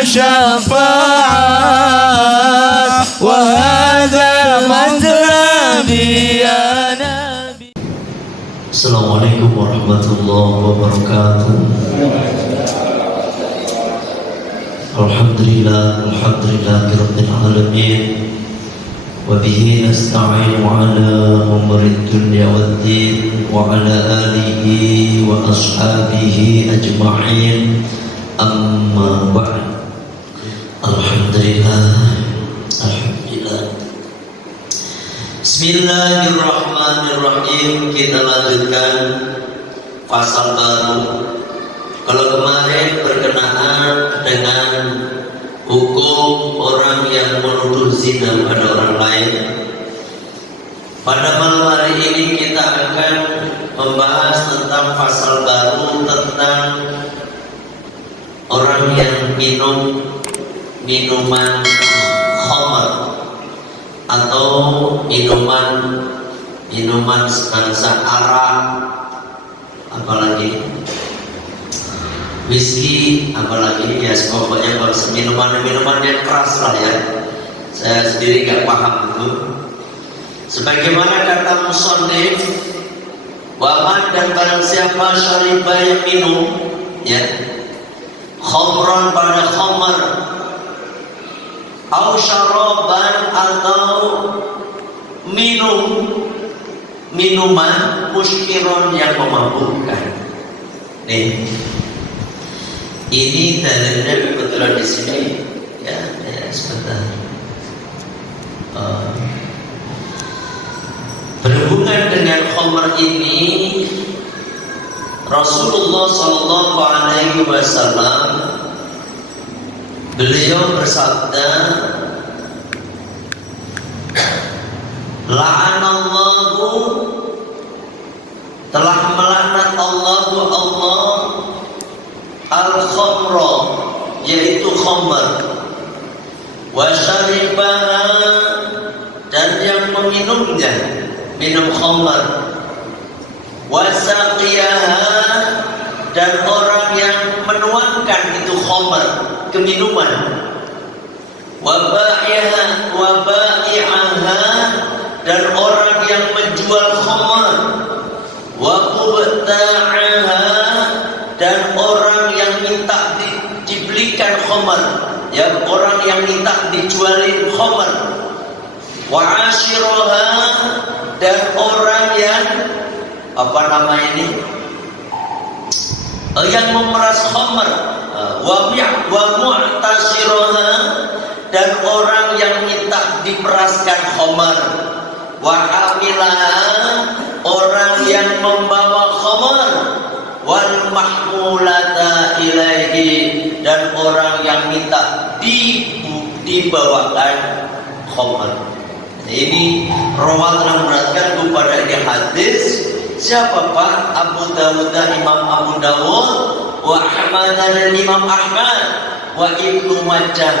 الشفاعة وهذا مطلبي يا نبي. السلام عليكم ورحمة الله وبركاته. Alhamdulillah Rabbil Alamin. Wabihi nasta'inu ala umurid dunya waddin. Wa ala alihi wa ashabihi ajma'in. Amma ba'd. Alhamdulillah. Bismillahirrahmanirrahim. Kita lanjutkan pasal baru. Kalau kemarin berkenaan dengan hukum orang yang menuduh zina pada orang lain, pada malam hari ini kita akan membahas tentang pasal baru tentang orang yang minum minuman khamr atau minuman sebangsa arak, apalagi whisky, apalagi ya pokoknya minuman yang keras lah ya. Saya sendiri gak paham itu. Sebagaimana kata musannif, waman dan barang siapa syariba yang minum ya khamran pada khamr, au syaraban atau minuman muskiron yang memabukkan. Nih, ini dalilnya kebetulan di sini ya sebentar. Berhubungan dengan khamr ini, Rasulullah Shallallahu Alaihi Wasallam beliau bersabda, la'anallahu, telah melaknat Allah al-khamra, yaitu khamr, wa syaribaha, dan yang meminumnya, minum khamr, wa saqiyaha, dan orang yang menuangkan itu khamr, keminuman, wa ba'i'aha, dan orang yang menjual khamr, wa mubta'aha, dan orang yang minta dibelikan khamr, ya orang yang minta dijualin khamr, wa ashiraha, dan orang yang yang memeras khamr, wa mu'tasiraha, dan orang yang minta diperaskan khamr, wa hamilaha, orang yang membawa khamr, wal mahmulata ilaihi, dan orang yang minta dibawakan khamr. Ini rawat menerankan kepada ini hadis. Siapa Pak? Abu Dawud, Imam Abu Dawud, wa Ahmad, dan Imam Ahmad, wa Ibnu Majah,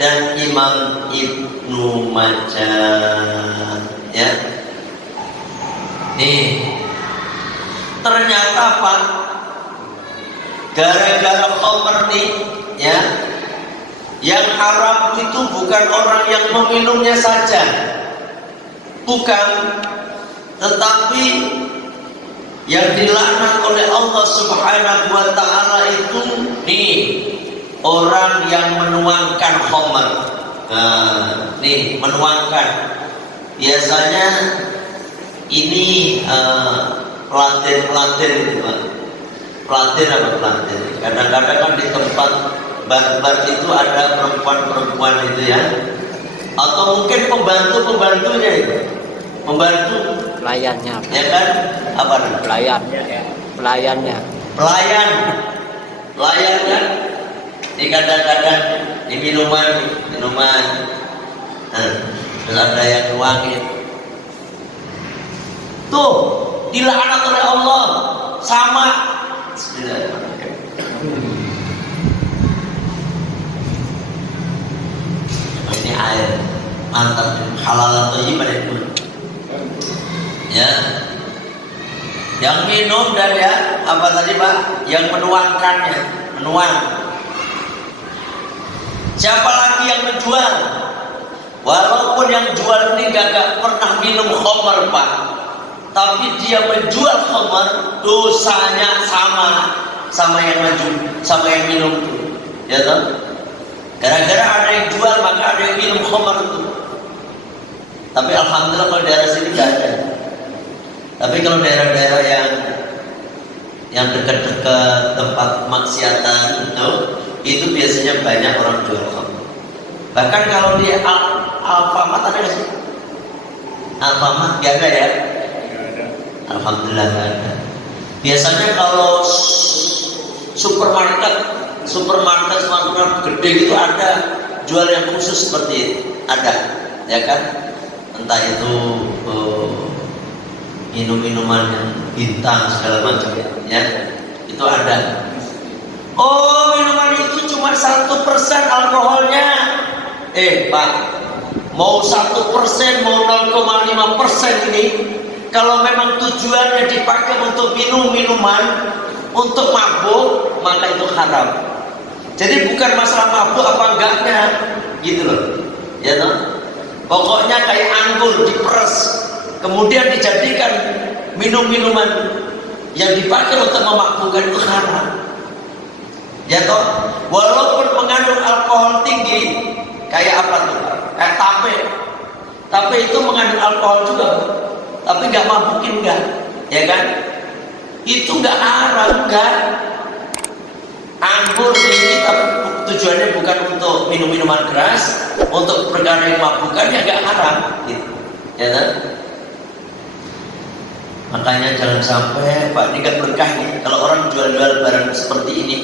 dan Imam Ibnu Majah. Ya. Nih, ternyata Pak, gara-gara khamr nih, ya, yang haram itu bukan orang yang meminumnya saja, bukan, tetapi yang dilaknat oleh Allah Subhanahu wa Ta'ala itu nih orang yang menuangkan khamr. Nah, nih menuangkan. Biasanya ini pelatih itu Pak. Pelatih. Kadang-kadang kan di tempat bar-bar itu ada perempuan-perempuan itu ya. Atau mungkin pembantunya itu. Pembantu pelayannya, ya kan? Apa namanya? Pelayannya. Pelayan kan? Ini kadang-kadang di minuman. Terus ada yang nuangin. Tuh, dilaknat oleh Allah sama. Ini air mantap, halal thayyib itu. Ya, yang minum dan ya apa tadi Pak, yang menuangkannya, menuang. Siapa lagi yang menjual? Walaupun yang jual ini gak pernah minum khamar Pak, tapi dia menjual khamar, dosanya sama yang minum itu, ya toh? Gara-gara ada yang jual maka ada yang minum khamar itu. Tapi alhamdulillah kalau daerah sini gak ada. Tapi kalau daerah-daerah yang dekat-dekat tempat maksiatan itu biasanya banyak orang jual khamar. Bahkan kalau di Alfamart ada nggak sih? Alfamart nggak ada ya? Alhamdulillah nggak ada. Biasanya kalau supermarket gede itu ada jual yang khusus seperti itu, ada, ya kan? Entah itu minum-minuman yang bintang segala macam, ya, itu ada. Oh, minuman itu cuma 1% alkoholnya. Pak, mau 1%, mau 0,5% ini, kalau memang tujuannya dipakai untuk minuman, untuk mabuk, maka itu haram. Jadi bukan masalah mabuk apa enggaknya, gitu loh, ya toh? Pokoknya kayak anggur diperes, kemudian dijadikan minuman yang dipakai untuk memabukkan itu haram. Ya toh, walaupun mengandung alkohol tinggi, kayak apa tuh? Kayak tape itu mengandung alkohol juga, tapi nggak mabukin nggak, ya kan? Itu nggak haram kan? Anggur ini tapi tujuannya bukan untuk minum-minuman keras, untuk perkara yang mabukan ya nggak haram, gitu. Ya kan? Makanya jangan sampai Pak, ini nggak berkah nih kalau orang jual-jual barang seperti ini.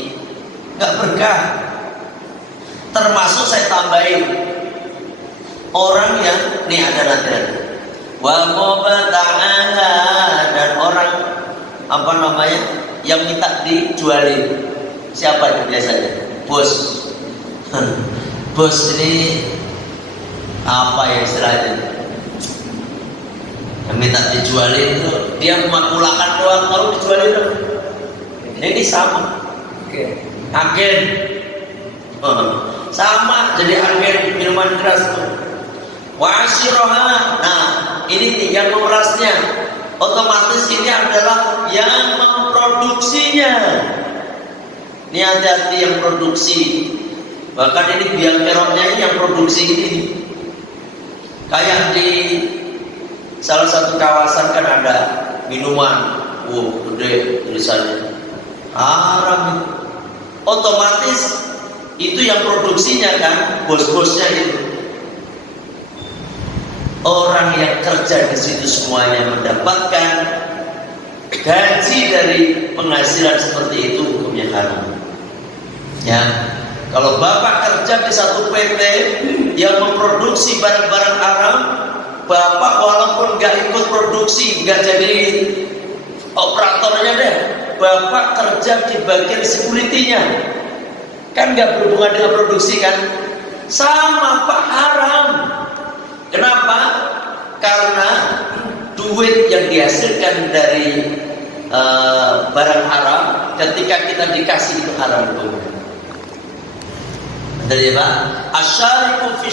Gak berkah. Termasuk saya tambahin orang yang nih ada wa mubata'ala, dan orang apa namanya yang minta dijualin. Siapa itu biasanya? Bos. Bos ini apa ya istilahnya? Yang minta dijualin itu dia memakulakan doang, kalau dijualin dong. Ini sama. Oke. Agen sama jadi agen minuman keras. Wasiroha, nah ini nih yang memerasnya, otomatis ini adalah yang memproduksinya. Ini hati-hati yang produksi, bahkan ini biang keroknya ini yang produksi ini. Kayak di salah satu kawasan kan ada minuman, gede tulisannya haram itu. Otomatis itu yang produksinya kan bos-bosnya itu. Orang yang kerja di situ semuanya mendapatkan gaji dari penghasilan seperti itu, hukumnya haram. Ya, kalau bapak kerja di satu PT yang memproduksi barang-barang haram, bapak walaupun nggak ikut produksi, nggak jadi operatornya deh, bapak kerja di bagian security-nya, kan nggak berhubungan dengan produksi kan? Sama Pak, haram. Kenapa? Karena duit yang dihasilkan dari barang haram, ketika kita dikasih itu haram hukumnya. Betul ya Pak? Asyariku fi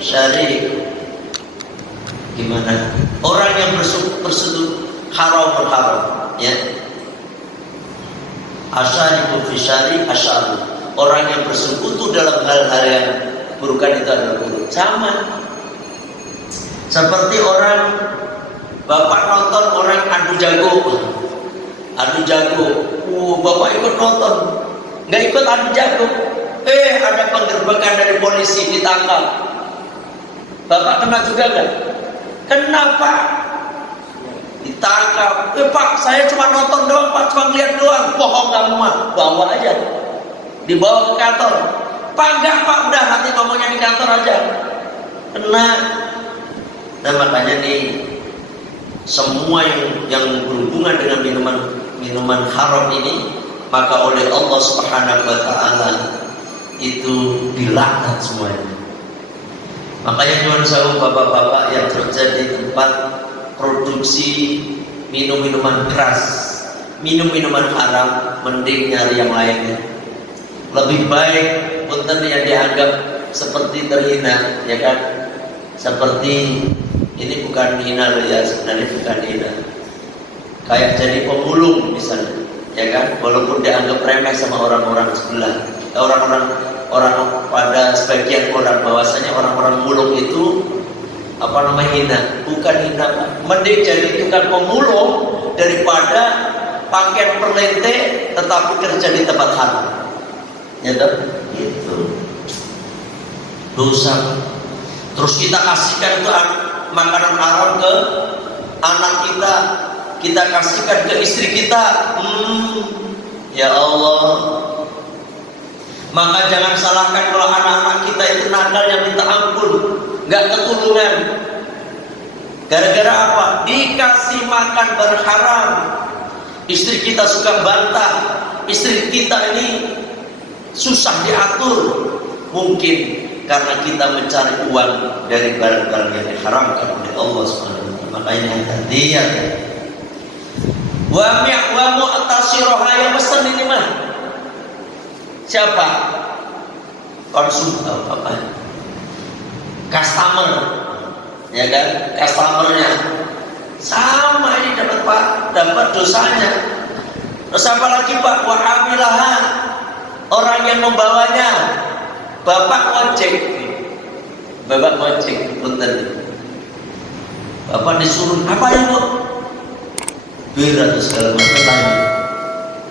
syari. Gimana? Orang yang bersetubuh haram berharam, ya. Asyariku fi syari asyari. Orang yang bersekutu dalam hal-hal yang burukan itu adalah buruk. Sama. Seperti orang bapak nonton orang adu jago. Bapak ikut nonton, nggak ikut adu jago. Ada penggerbekan dari polisi, ditangkap. Bapak kena juga kan? Kenapa? Ditangkap. Pak, saya cuma nonton doang, Pak, cuma lihat doang. Bohong kamu mah, bawa aja, dibawa ke kantor. Pak, enggak Pak, udah nanti ngomongnya di kantor aja. Kena. Nah makanya nih, semua yang berhubungan dengan minuman haram ini, maka oleh Allah Subhanahu wa Ta'ala itu dilaknat semuanya. Makanya nyuwun sewu bapak-bapak yang kerja di tempat produksi minuman keras, minuman haram, mending nyari yang lainnya. Lebih baik punten yang dianggap seperti terhina, ya kan? Seperti ini bukan hina loh ya, sebenarnya bukan hina. Kayak jadi pemulung misalnya, ya kan? Walaupun dianggap remeh sama orang-orang sebelah, orang pada sebagian orang bahwasanya orang-orang mulung itu apa namanya hina, bukan hina Pak. Mending jadi tukang pemulung daripada pakaian perlente tetapi kerja di tempat haram. Ya toh? Gitu. Dosa. Terus kita kasihkan itu makanan haram ke anak kita, kita kasihkan ke istri kita. Ya Allah. Maka jangan salahkan kalau anak-anak kita itu nakal yang minta ampun, nggak ketulungan. Gara-gara apa? Dikasih makan berharam. Istri kita suka bantah, istri kita ini susah diatur. Mungkin karena kita mencari uang dari barang-barang yang diharamkan oleh Allah Subhanahu wa taala. Makanya hati-hati. Wa mu'tasiroha yang pesen ini mah. Siapa? Konsumen apa? Customer. Ya kan? Customernya. Sama ini dapat dosanya. Terus apa lagi Pak? Wa hamilaha. Orang yang membawanya. Bapak ojek, punten. Bapak disuruh apa ya Bu? Bir atau segala macam tanya.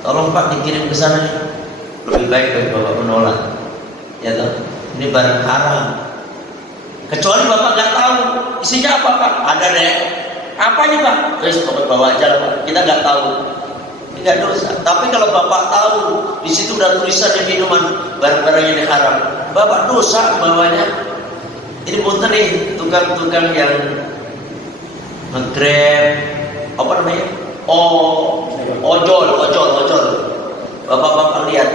Tolong Pak dikirim ke sana. Lebih baik Bapak menolak. Ya toh, ini barang haram. Kecuali Bapak nggak tahu isinya apa Pak? Ada deh. Apa nih Pak? Terus Bapak bawa aja lah Pak. Kita nggak tahu. Tidak dosa. Tapi kalau Bapak tahu di situ udah tulisannya minuman barang-barang yang haram, Bapak dosa bawanya. Ini punten nih tukang-tukang yang nge-grab apa namanya? Ojol. Bapak lihat,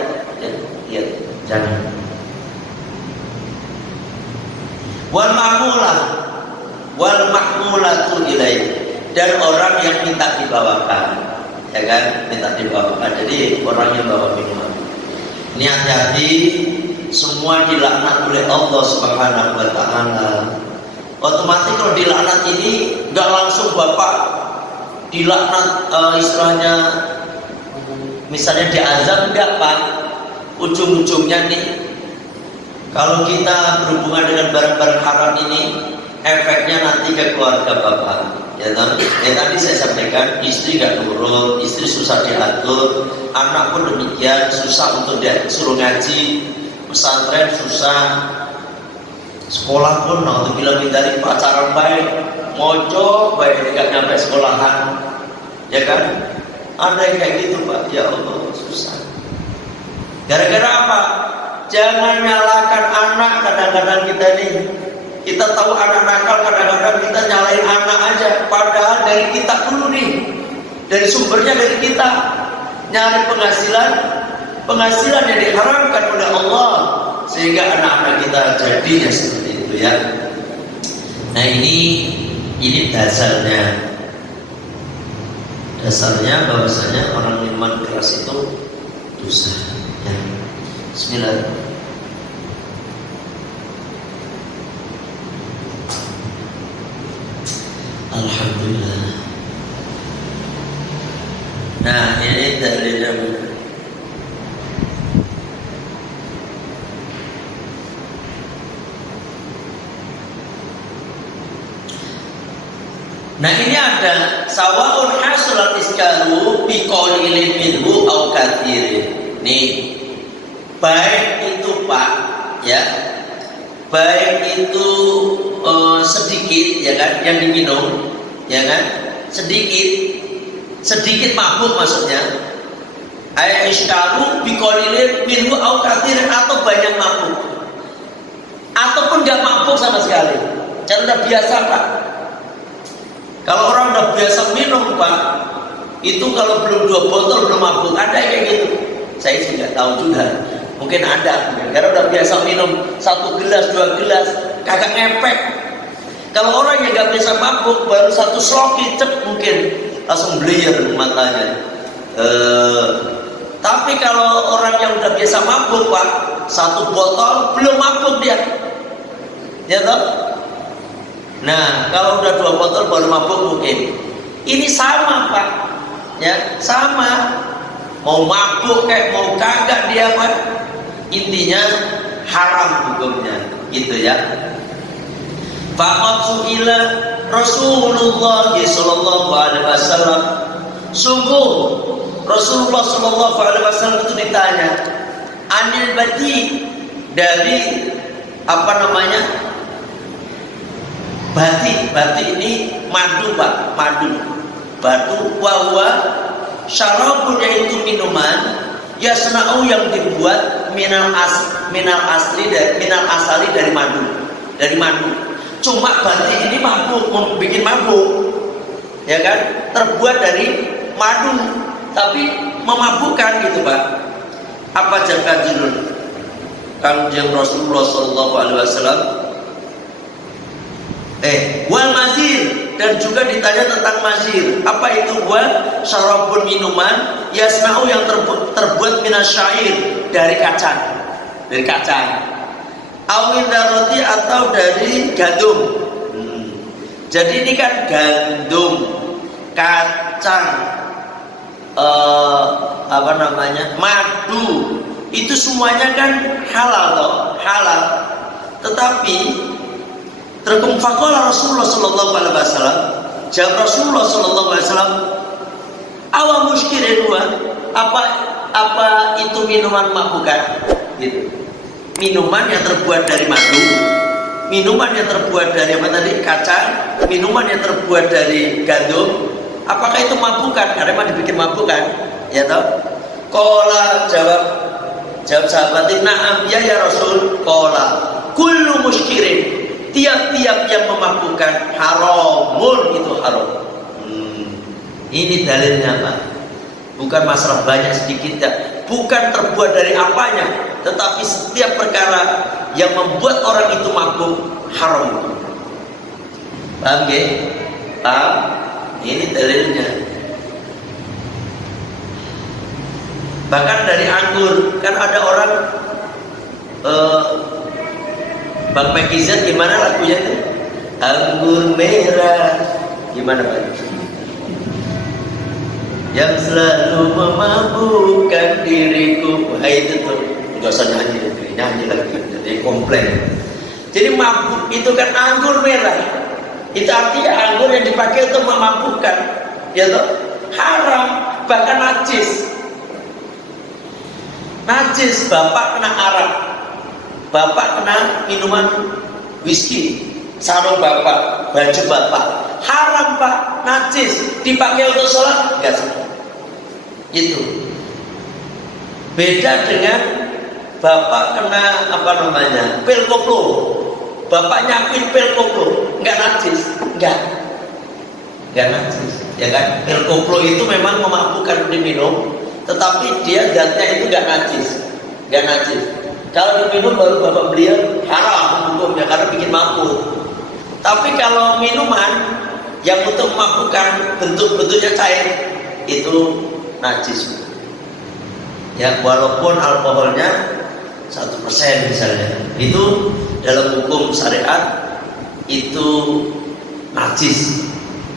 jangan. Wal mahmulatu ilaih, dan orang yang minta dibawakan. Ya kan, minta dibawakan. Jadi orang yang bawa minuman ini hati-hati, semua dilaknat oleh Allah Subhanahu wa taala. Otomatis kalau dilaknat ini nggak langsung Bapak dilaknat istilahnya misalnya diazab, enggak Pak. Ujung-ujungnya nih kalau kita berhubungan dengan barang-barang haram ini, efeknya nanti ke keluarga Bapak. Ya tadi saya sampaikan, istri gak nurut, istri susah diatur, anak pun demikian, susah untuk dia suruh ngaji, pesantren susah, sekolah pun untuk bilang dari pacaran baik, mojok baik tidak nyampe sekolahan, ya kan? Ada yang kayak gitu Pak, ya Allah susah. Gara-gara apa? Jangan nyalakan anak kadang-kadang kita nih. Kita tahu anak nakal, kadang-kadang kita nyalain anak aja. Padahal dari kita dulu nih, dari sumbernya dari kita. Nyari penghasilan yang diharamkan oleh Allah, sehingga anak-anak kita jadinya seperti itu ya. Nah ini dasarnya bahwasanya orang minuman keras itu dosa ya. Bismillahirrahmanirrahim. Alhamdulillah. Nah ini dalilnya. Nah ini ada sawaun hasulat iskaru biqaulil minhu au katsirin. Nih baik itu Pak ya, baik itu sedikit ya kan yang diminum ya kan, sedikit mabuk maksudnya, ayat iskaru biqaulil minhu au katsirin, atau banyak mabuk ataupun nggak mabuk sama sekali. Yang udah biasa Pak. Kalau orang udah biasa minum Pak, itu kalau belum 2 botol belum mabuk. Ada kayak gitu. Saya sih nggak tahu juga. Mungkin ada. Karena udah biasa minum 1 gelas, 2 gelas, kagak ngepek. Kalau orang yang nggak biasa mabuk, baru 1 sloki cep mungkin langsung belier matanya. Tapi kalau orang yang udah biasa mabuk Pak, satu botol belum mabuk dia, ya toh? Nah, kalau udah 2 botol baru mabuk mungkin. Ini sama Pak, ya sama. Mau mabuk kayak mau kagak dia Pak, intinya haram hukumnya, gitu ya. Faqad su'ila Rasulullah sallallahu alaihi wasallam. Sungguh Rasulullah sallallahu alaihi wasallam itu ditanya anil bati, dari apa namanya? Bati ini madu Pak, madu. Batu wa syarabun, yaitu minuman yasna'u yang dibuat minal asali dari madu. Cuma bati ini mabuk, bikin mabuk, ya kan? Terbuat dari madu, tapi memabukkan gitu Pak. Apa jaga judul Kanjeng Rasulullah Sallallahu Alaihi Wasallam? Wal mazir, dan juga ditanya tentang mazir. Apa itu? Wal syarabun, minuman yasna'u yang terbuat minasyair, dari kacang. Awil daroti, atau dari gandum. Jadi ini kan gandum, kacang, apa namanya, madu, itu semuanya kan halal toh, halal. Tetapi terkum faqala Rasulullah sallallahu alaihi wasallam, jawab Rasulullah sallallahu alaihi wasallam, awa muskirin wa, apa itu minuman mabukan gitu. Minuman yang terbuat dari madu, minuman yang terbuat dari apa tadi, kacang, minuman yang terbuat dari gandum, apakah itu mabukan? Karena memang dibikin mabukan, ya toh? Qala, jawab sahabat, na'am ya Rasul. Qala kullu muskirin, tiap-tiap yang memabukkan haramun, itu haram. Ini dalilnya Pak. Bukan masalah banyak sedikit, bukan terbuat dari apanya, tetapi setiap perkara yang membuat orang itu mabuk haram. Paham ya? Paham? Ini dalilnya. Bahkan dari anggur, kan ada orang Bang Pekizat gimana lagunya itu? Anggur merah, gimana Pak? Yang selalu memabukkan diriku. Wah itu tuh nggak usah nyanyi lagi, jadi komplain. Jadi mabuk itu kan anggur merah, itu artinya anggur yang dipakai untuk memabukkan, ya toh? Haram, bahkan najis. Bapak kena arak, bapak kena minuman whisky, sarung bapak, baju bapak, haram Pak, najis, dipakai untuk sholat enggak sih? Itu beda dengan bapak kena apa namanya, pil koplo, bapak nyakuin pil koplo, enggak najis, enggak najis, ya kan? Pil koplo itu memang memabukkan diminum, tetapi dia zatnya itu enggak najis. Kalau diminum baru bapak beliau haram hukumnya, karena bikin mabuk. Tapi kalau minuman yang untuk memabukkan bentuknya cair, itu najis. Ya, walaupun alkoholnya 1% misalnya, itu dalam hukum syariat itu najis,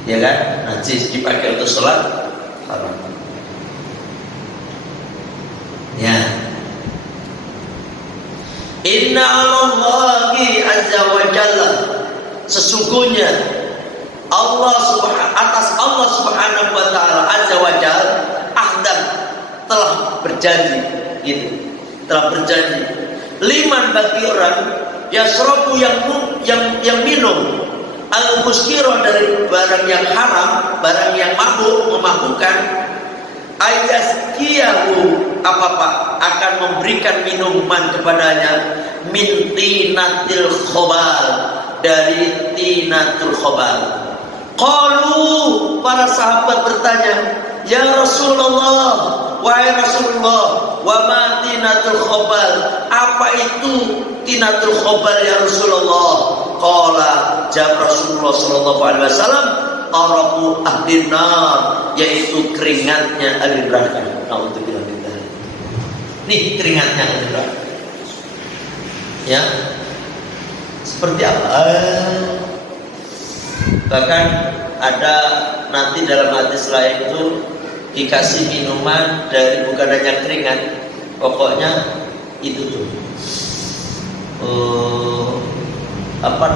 ya kan? Najis, dipakai untuk sholat haram. Ya. Inna Allahi azza wa jalla, sesungguhnya atas Allah subhanahu wa ta'ala azza wa jalla ahdan, telah berjanji, gitu, telah berjanji liman, bagi orang yasrobu yang minum al-muskiro, dari barang yang haram, barang yang memabukkan, ayaskiyahu, akan memberikan minuman kepadanya min tinatil khobal, dari tinatul khobal. Qalu, para sahabat bertanya, ya Rasulullah, wahai Rasulullah, wa ma tinatul khobal, apa itu tinatul khobal ya Rasulullah? Qala, jawab Rasulullah sallallahu alaihi wasallam, arabu ahli nar, yaitu keringatnya ahli neraka. Nauzubillah min dzalik. Nih keringatnya ahli neraka. Ya, seperti apa? Bahkan ada nanti dalam hadis lain itu dikasih minuman dari bukan hanya keringat, pokoknya itu tuh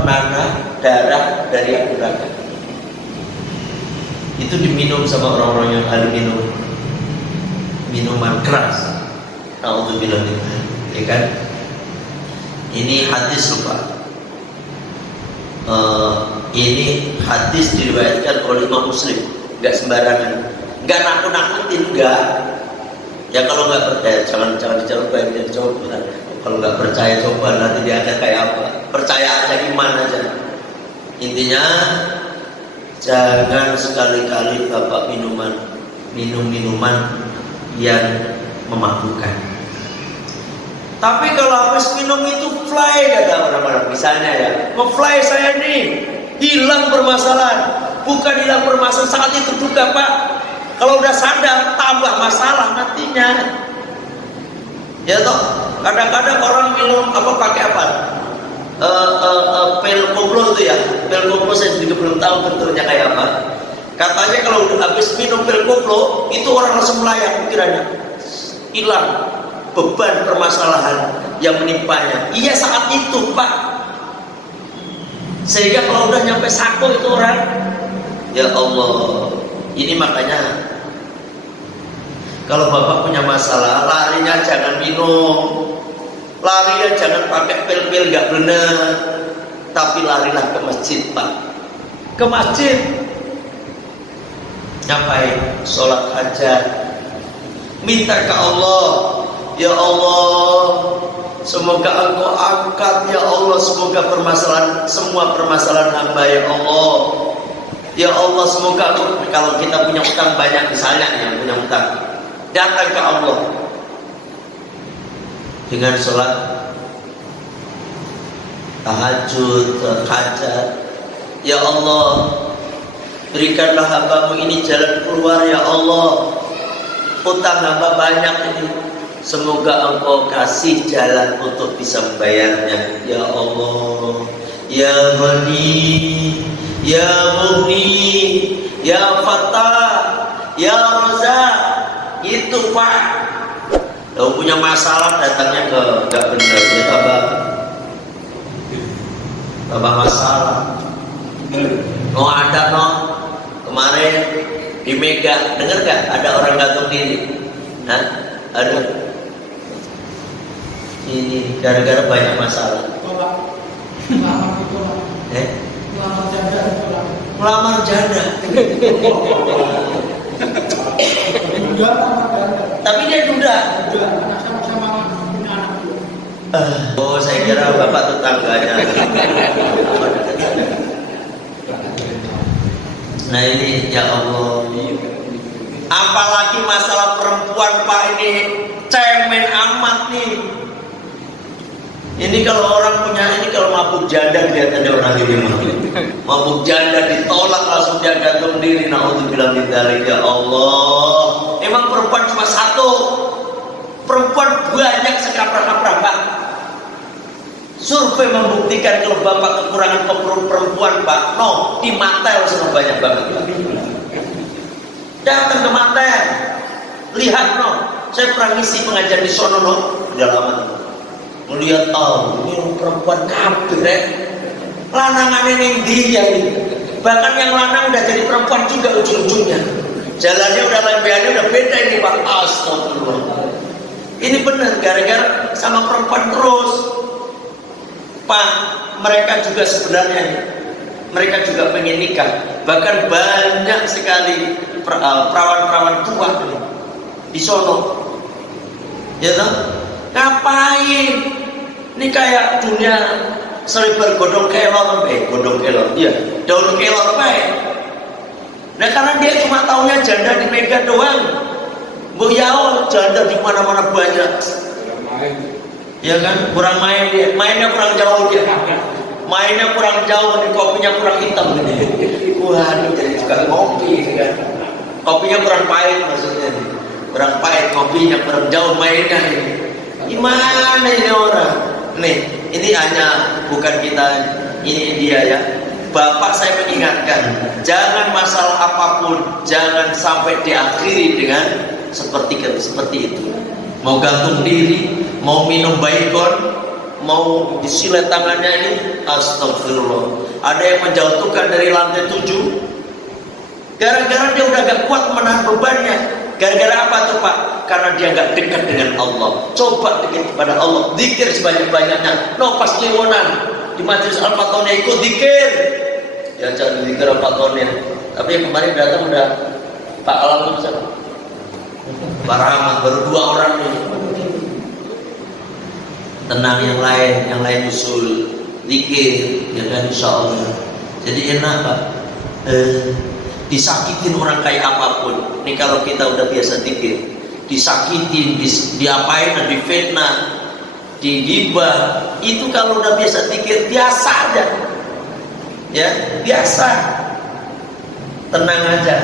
nanah darah dari api neraka. Itu diminum sama orang-orang yang ahli minum minuman keras. Naudzubillah, ya kan? Ini hadis lupa. Ini hadis diriwayatkan oleh Imam Muslim, nggak sembarangan, nggak nakut-nakutin, nggak. Ya kalau nggak percaya jangan dicoba, coba. Kalau nggak percaya coba nanti dia akan kayak apa? Percaya aja, iman aja. Intinya jangan sekali-kali bapak minum minuman yang memabukkan. Tapi kalau habis minum itu fly, kata orang-orang, misalnya ya, nge-fly saya nih, hilang permasalahan. Bukan hilang permasalahan saat itu juga, Pak. Kalau udah sadar, tambah masalah nantinya. Ya toh, kadang-kadang orang minum pakai apa? Pil koplo itu ya, pil koplo saya juga belum tahu bentuknya kayak apa. Katanya kalau udah habis minum pil koplo, itu orang langsung melayang pikirannya, hilang beban permasalahan yang menimpanya. Iya saat itu, Pak. Sehingga kalau udah nyampe sako itu orang, ya Allah. Ini makanya kalau bapak punya masalah, larinya jangan minum, larinya jangan pakai pil-pil gak benar, tapi larilah ke masjid, Pak. Ke masjid, ngapain? Sholat hajat, minta ke Allah. Ya Allah, semoga Engkau angkat ya Allah, semoga semua permasalahan hamba ya Allah. Ya Allah, semoga kalau kita punya utang banyak, misalnya yang punya utang, datang ke Allah dengan sholat tahajud, hajat. Ya Allah, berikanlah hambamu ini jalan keluar ya Allah. Utang hamba banyak ini, semoga Engkau kasih jalan untuk bisa membayarnya. Ya Allah, Ya Ghani, Ya Mughni, Ya Fattah, Ya Razak. Itu Pak. Kalau punya masalah datangnya ke gak benar, ya tambah masalah. Oh ada kemarin di Mega, dengar gak ada orang gantung diri? Hah? Ada. Ini gara-gara banyak masalah. Melamar janda. Tapi dia duda. Oh, saya kira bapak tetangganya. Nah ini ya Allah. Apalagi masalah perempuan, Pak, ini cemen amat nih. Ini kalau orang punya ini, kalau mabuk janda kelihatannya orang ini mabuk janda ditolak langsung dia gantung diri. Naudzubillah min dzalik. Ya Allah, emang perempuan cuma satu? Perempuan banyak sekarang Pak. Survei membuktikan kalau bapak kekurangan perempuan, Pak, di Matel semua banyak banget. Datang ke Matel, lihat saya pernah ngisi pengajian di sono udah lama tuh. Melihat ini perempuan kafir lanangan ini dia ini. Bahkan yang lanang udah jadi perempuan juga ujung-ujungnya. Jalannya udah lembeannya udah beda ini, Pak. Astagfirullah. Ini benar gara-gara sama perempuan terus. Pak, mereka juga sebenarnya mereka juga pengen nikah. Bahkan banyak sekali perawan-perawan tua di sono. Ya toh? Ngapain? Ini kayak dunia selibar godong kelor, iya, daun kelor baik. Nah karena dia cuma taunya janda di Mega doang. Bu Yao janda di mana-mana banyak. Ya kan, kurang main dia, mainnya kurang jauh dia. Mainnya kurang jauh, kopinya kurang hitam. Wah, ini jadi suka ngopi kan. Kopinya kurang pahit maksudnya. Kurang pahit, kopinya kurang jauh mainnya ini. Gimana ini orang? Nih, ini hanya bukan kita, ini dia ya. Bapak saya mengingatkan, jangan masalah apapun, jangan sampai diakhiri dengan seperti itu. Mau gantung diri, mau minum baikon, mau disilet tangannya ini, astagfirullah. Ada yang menjatuhkan dari lantai 7, gara-gara dia udah gak kuat menahan bebannya. Gara-gara apa tuh Pak? Karena dia gak dekat dengan Allah. Coba dekat kepada Allah, zikir sebanyak-banyaknya. No pas liwonan di majelis Al-Fatihah ikut zikir. Ya jangan zikir Al-Fatihah. Tapi yang kemarin datang udah Pak Alam itu siapa? Pak Rahmat, baru 2 orang nih. Tenang yang lain usul zikir, ya kan, insya Allah. Jadi enak Pak. Disakitin orang kayak apapun. Nih kalau kita udah biasa zikir, disakitin, diapain, difitnah, digibah, itu kalau udah biasa zikir biasa aja. Ya, biasa. Tenang aja.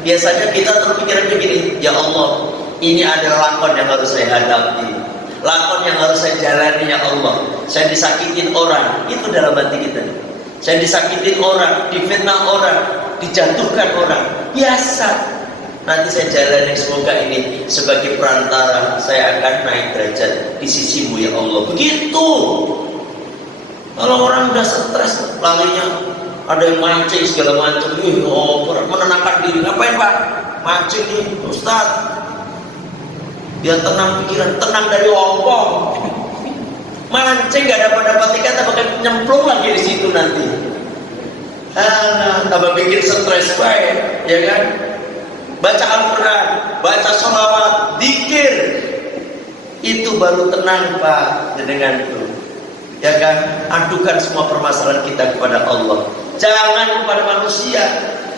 Biasanya kita terpikiran begini, ya Allah, ini adalah lakon yang harus saya hadapi, lakon yang harus saya jalani ya Allah. Saya disakitin orang, itu dalam hati kita. Saya disakitin orang, difitnah orang, dijatuhkan orang, biasa. Nanti saya jalani, semoga ini sebagai perantara saya akan naik derajat di sisimu ya Allah. Begitu. Kalau orang udah stres, larinya ada yang mancing segala macam, menenangkan diri. Ngapain Pak? Mancing nih Ustaz. Biar tenang pikiran, tenang dari ompong. Mancing gak dapat ikan, bahkan nyemplung lagi di situ nanti. Tambah bikin stres baik, ya kan? Baca Al-Quran, baca sholawat, zikir, itu baru tenang Pak dengan itu. Ya kan? Adukan semua permasalahan kita kepada Allah, jangan kepada manusia.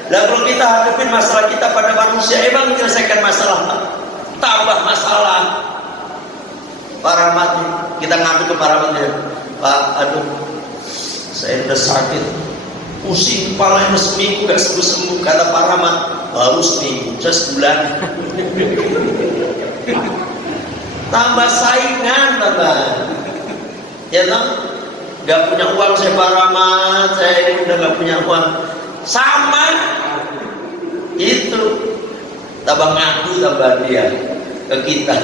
Lah kalau kita hadapin masalah kita pada manusia, emang menyelesaikan masalah Pak? Tambah masalah. Pak Rahmat, kita ngadu ke Pak Rahmat ya. Pak, aduh, saya udah sakit, pusing kepala ini seminggu gak sembuh-sembuh. Kata Pak Rahmat, baru seminggu, saya sebulan. Tambah saingan tambah. Ya toh, gak punya uang saya Pak Rahmat, saya ini udah gak punya uang. Sama itu, tambah ngadu tambah dia ke kita.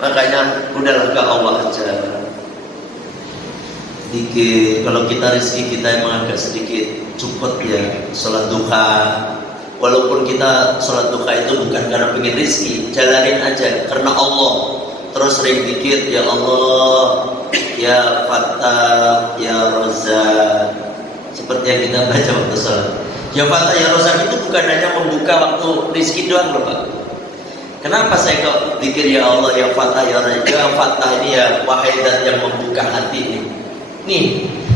Makanya udahlah ke Allah aja. Dikit, kalau kita rezeki kita emang agak sedikit cepet ya, sholat duha. Walaupun kita sholat duha itu bukan karena pengen rezeki, jalanin aja karena Allah. Terus sering dikit, ya Allah, ya Fattah, ya Razzaq. Seperti yang kita baca waktu sholat. Ya Fattah, ya Razzaq itu bukan hanya membuka waktu rezeki doang loh Pak. Kenapa saya kok zikir ya Allah, ya Fattah, ya Razzaq? Ya Fattah ini ya wahai zat yang membuka hati ini. Nih,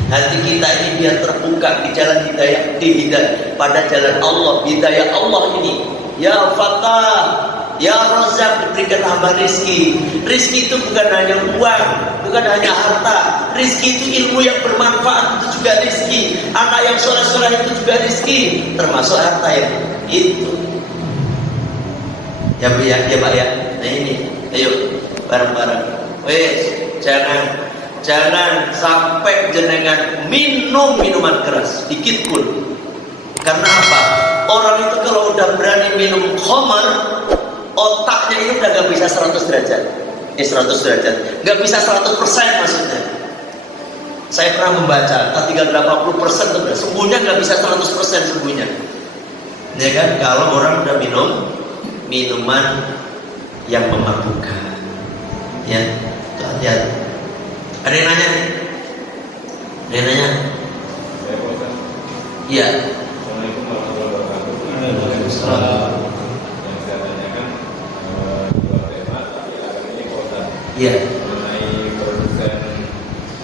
hati kita ini biar terbuka di jalan hidayah, pada jalan Allah, hidayah Allah ini. Ya Fattah, ya Razzaq, diberikan hamba rizki. Rizki itu bukan hanya uang, bukan hanya harta. Rizki itu ilmu yang bermanfaat, itu juga rizki. Anak yang soleh-soleh itu juga rizki, termasuk harta ya. Itu. Ya Bu ya, ya Pak ya. Nah ini, ayo bareng-bareng. Wes, jangan sampai jenengan minum minuman keras sedikit pun. Karena apa? Orang itu kalau udah berani minum khamar, otaknya itu udah gak bisa 100 derajat. 100 derajat, gak bisa 100% maksudnya. Saya pernah membaca, tinggal 80% tuh, sembuhnya gak bisa 100% sembuhnya. Ya kan? Kalau orang udah minum minuman yang memabukkan, ya, itu hati-hati. Ada yang nanya nih? Ada yang nanya? Iya. Assalamualaikum warahmatullahi wabarakatuh. Waalaikumsalam. Yang saya tanyakan dua tema, tapi akan ini kosan Iya. mengenai produsen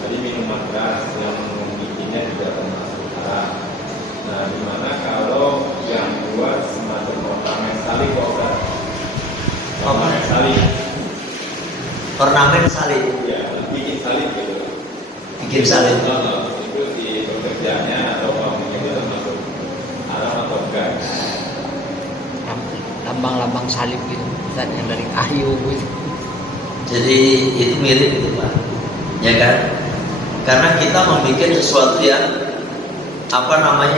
tadi minuman keras yang bikinnya juga termasuk haram. Nah, gimana kalau yang buat semacam ornamen salib kosan? Ornamen salib. Ornamen salib. Ya, bikin salib gitu. Bikin salib. Itu di pekerjaannya atau bangunnya itu termasuk haram atau enggak? Lambang-lambang salib gitu, Ustaz, yang dari kayu gitu. Jadi itu mirip itu Pak, ya kan? Karena kita membuat sesuatu yang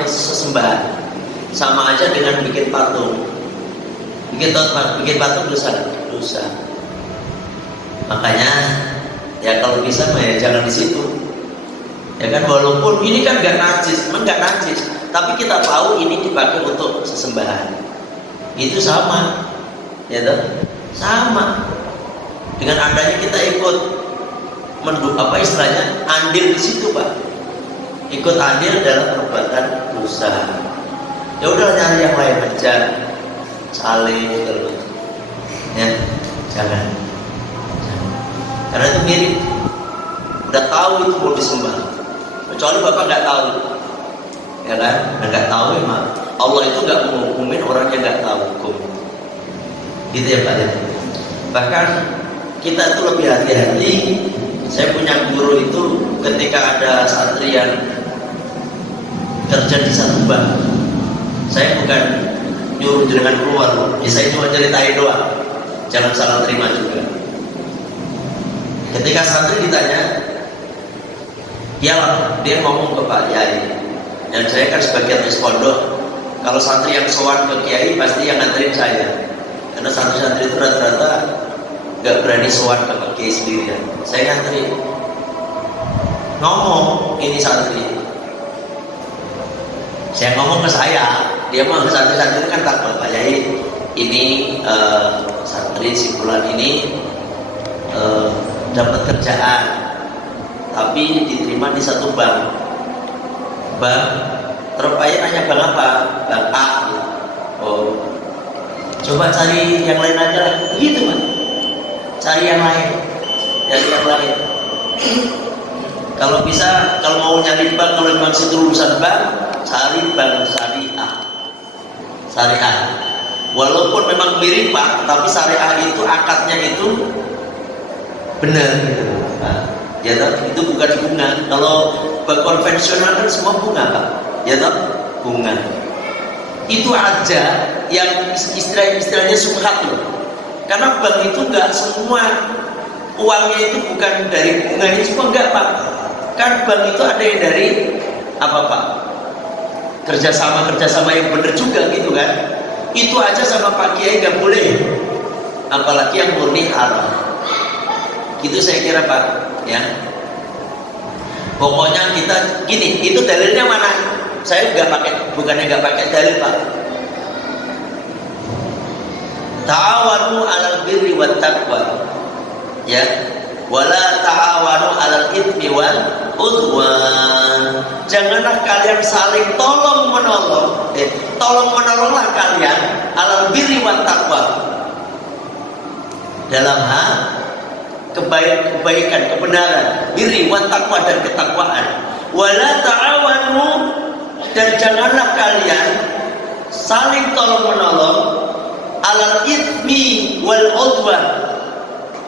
sesembahan. Sama aja dengan bikin patung. Bikin patung dosa. Makanya ya kalau bisa ya jangan di situ. Ya kan, walaupun ini kan nggak najis, tapi kita tahu ini dipakai untuk sesembahan. Itu sama, ya toh? Sama. Dengan adanya kita ikut andil di situ, Pak. Ikut andil dalam perbuatan dosa. Ya udah nyari yang lain aja, saleh terus. Ya, jangan. Karena itu mirip. Udah tahu itu mau disembah. Kecuali Bapak nggak tahu, ya kan? Nggak tahu memang. Allah itu nggak menghukumin orang yang nggak tahu hukum. Gitu ya Pak. Bahkan kita itu lebih hati-hati. Saya punya guru itu ketika ada santri yang kerja di satu bank, saya bukan nyuruh jenengan keluar, saya cuma ceritain doang, jangan salah terima juga. Ketika santri ditanya, dia ngomong ke Pak Yai, dan saya kan sebagai respondor. Kalau santri yang sowan ke Kiai pasti yang nganterin saya, karena santri-santri itu rata-rata nggak berani sowan ke Pak Kiai sendirian. Saya nganterin, ngomong ini santri. Saya ngomong ke saya, dia mah santri-santri kan takut, Pak Yai ini santri simpulan ini dapat kerjaan, tapi diterima di satu bank. Terus Pak Yai nanya bank apa? Bank A. Oh, coba cari yang lain aja, gitu Pak. Cari yang lain. Kalau bisa, kalau mau nyari bank, kalau memang situ urusan bank, cari bank syariah. Walaupun memang mirip Pak, tapi syariah itu akadnya itu benar gitu. Nah, ya toh, itu bukan bunga. Kalau bank konvensional kan semua bunga Pak, ya toh, bunga. Itu aja yang istilahnya subhat loh. Karena bank itu nggak semua uangnya itu bukan dari bunganya semua, enggak Pak. Kan bank itu ada yang dari apa Pak? Kerjasama yang benar juga gitu kan. Itu aja sama Pak Kiai nggak boleh, apalagi yang murni haram. Itu saya kira Pak, ya. Pokoknya kita gini, itu dalilnya mana? Saya bukannya nggak pakai dalil Pak. Ta'awanu 'alal birri wat taqwa. Ya. Wala ta'awanu 'alal itsmi wal udwan. Janganlah kalian saling tolong menolonglah kalian 'alal birri wat taqwa. Dalam hal kebaikan, kebenaran, birri wat taqwa dan ketakwaan. Wala ta'awanu, dan janganlah kalian saling tolong menolong 'alal itsmi wal udwan,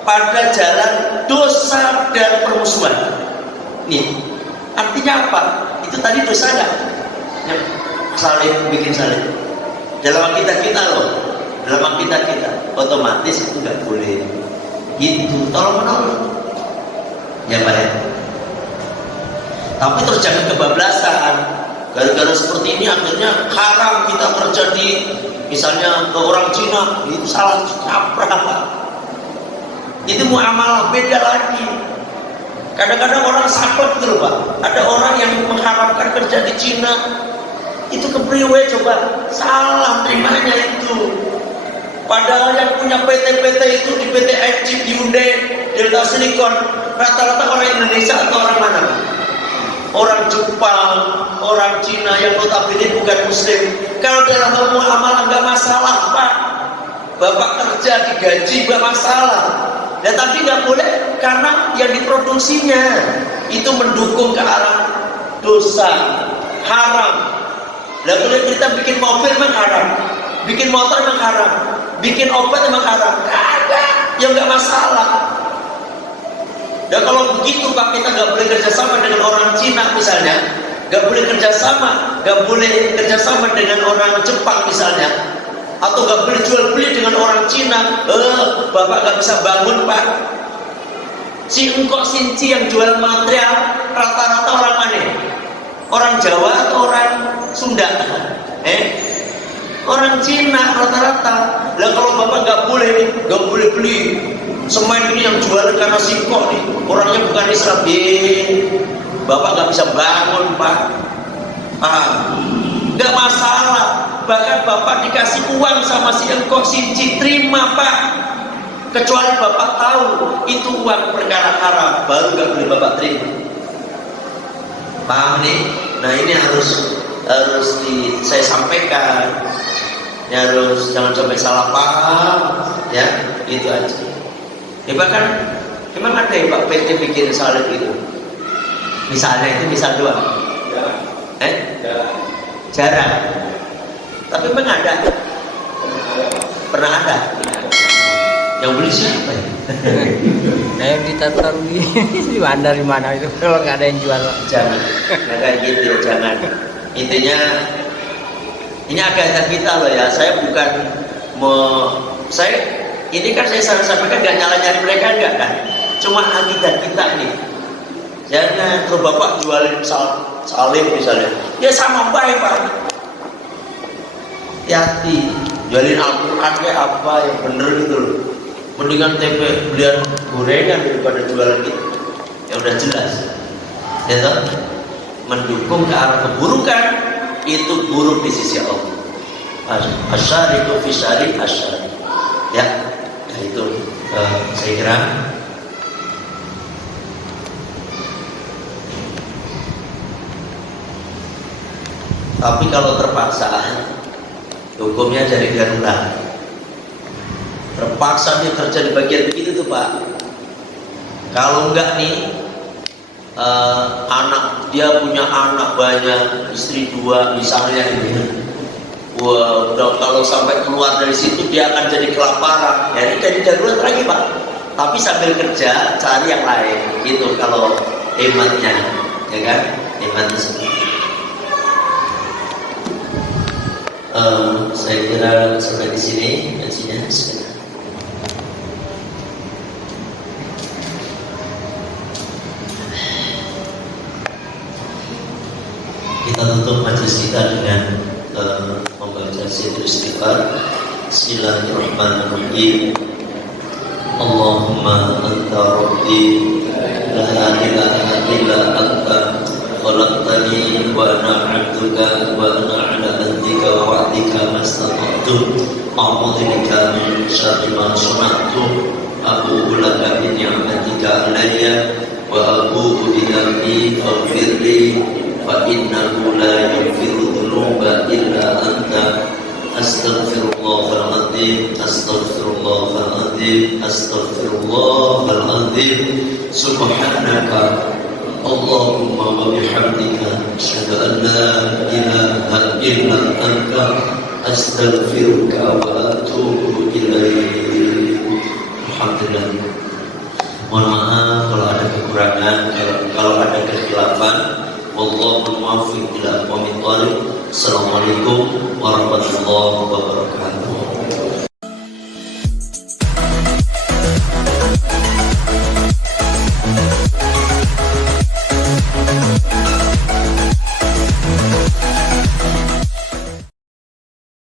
pada jalan dosa dan permusuhan. Nih, artinya apa? Itu tadi dosa enggak? Ya, bikin saling. Dalam akidah kita loh, otomatis itu enggak boleh. Gitu, tolong menolong. Ya Pak ya. Tapi terus jangan kebablasan. Gara-gara seperti ini akhirnya haram kita kerja di misalnya ke orang Cina, itu salah kaprah Pak. Itu muamalah beda lagi. Kadang-kadang orang saklek gitu loh Pak. Ada orang yang mengharapkan kerja di Cina, itu kepriwe coba, salah terimanya itu. Padahal yang punya PT-PT itu di PT Chip, Hyundai, Delta Silicon, rata-rata orang Indonesia atau orang mana? Orang Jepang, orang Cina yang notabene bukan Muslim. Kalau dalam hal muamalah nggak masalah Pak. Bapak kerja digaji nggak masalah. Ya, tapi nggak boleh karena yang diproduksinya itu mendukung ke arah dosa, haram. Lah boleh kita bikin mobil memang haram, bikin motor memang haram, bikin obat memang haram. Ya nggak masalah. Dan kalau begitu Pak, kita nggak boleh kerjasama dengan orang Cina misalnya, nggak boleh kerjasama dengan orang Jepang misalnya, atau nggak boleh jual beli dengan orang Cina. Bapak nggak bisa bangun Pak. Si engkok sinci yang jual material rata-rata orang mana? Orang Jawa atau orang Sunda? Orang Cina rata-rata. Lah kalau bapak nggak boleh beli semen ini yang jualan karena singkok nih, orangnya bukan Islam. Bapak nggak bisa bangun pak. Nggak masalah. Bahkan bapak dikasih uang sama si engkok sinci, terima pak. Kecuali bapak tahu itu uang perkara haram, baru nggak boleh bapak terima. Paham nih? Nah ini harus saya sampaikan. Ya harus jangan sampai salah paham, ya itu aja. Ya bahkan memang ada ya Pak PT bikin salib itu. Misalnya itu misal doang. Jarang. Tapi memang ada. Pernah ada. Yang beli siapa ya? Nah yang ditaruh di mana itu kalau nggak ada yang jual. Jangan. Nggak kayak gitu ya, jangan. Intinya ini agak kita loh ya. Saya bukan ini kan saya sampaikan nggak nyala-nyari mereka enggak kan. Cuma akidah kita nih. Jangan kalau bapak jualin salib misalnya, ya sama baik pak. Hati-hati. Jualin Al-Quran kayak apa yang bener gitu loh. Mendingan tempe belian gorengan daripada jualan gitu. Ya udah jelas. Ya toh? Mendukung ke arah keburukan itu buruk di sisi Allah. Asyariku fi syari asyari. Ya itu saya kira. Tapi kalau terpaksa, hukumnya jadi darurat. Terpaksa dia kerja di bagian begitu tuh pak. Kalau enggak nih, dia punya anak banyak, istri 2 misalnya ini. Wah, udah kalau sampai keluar dari situ dia akan jadi kelaparan. Ya ini jadi darurat lagi pak. Tapi sambil kerja cari yang lain. Itu kalau hematnya, ya kan? Hematnya sendiri. Saya kira sampai di sini ngajinya. Kita tutup majelis kita dengan membaca zikir istighfar. Bismillahirrahmanirrahim. Allahumma anta rabbi la ilaha illa anta khalaqtani wa ana 'abduka wa ana 'ala ahdika wa wa'dika mastata'tu a'udzu bika min syarri ma sana'tu abu'u laka bi ni'matika 'alayya wa abu'u bi dhanbi faghfir li fa innahu la yaghfiru dhunuba illa anta astaghfirullahal-azim astaghfirullahal-azim astaghfirullahal-azim subhanaka Allahumma wa bihamdika asyhadu an la ilaha illa anta astaghfiruka wa atubu ilaik. Alhamdulillah. Mohon maaf kalau ada kekurangan, kalau ada kekhilafan. Wallahu muwaffiq ila aqwamit thoriq. Assalamualaikum warahmatullahi wabarakatuh.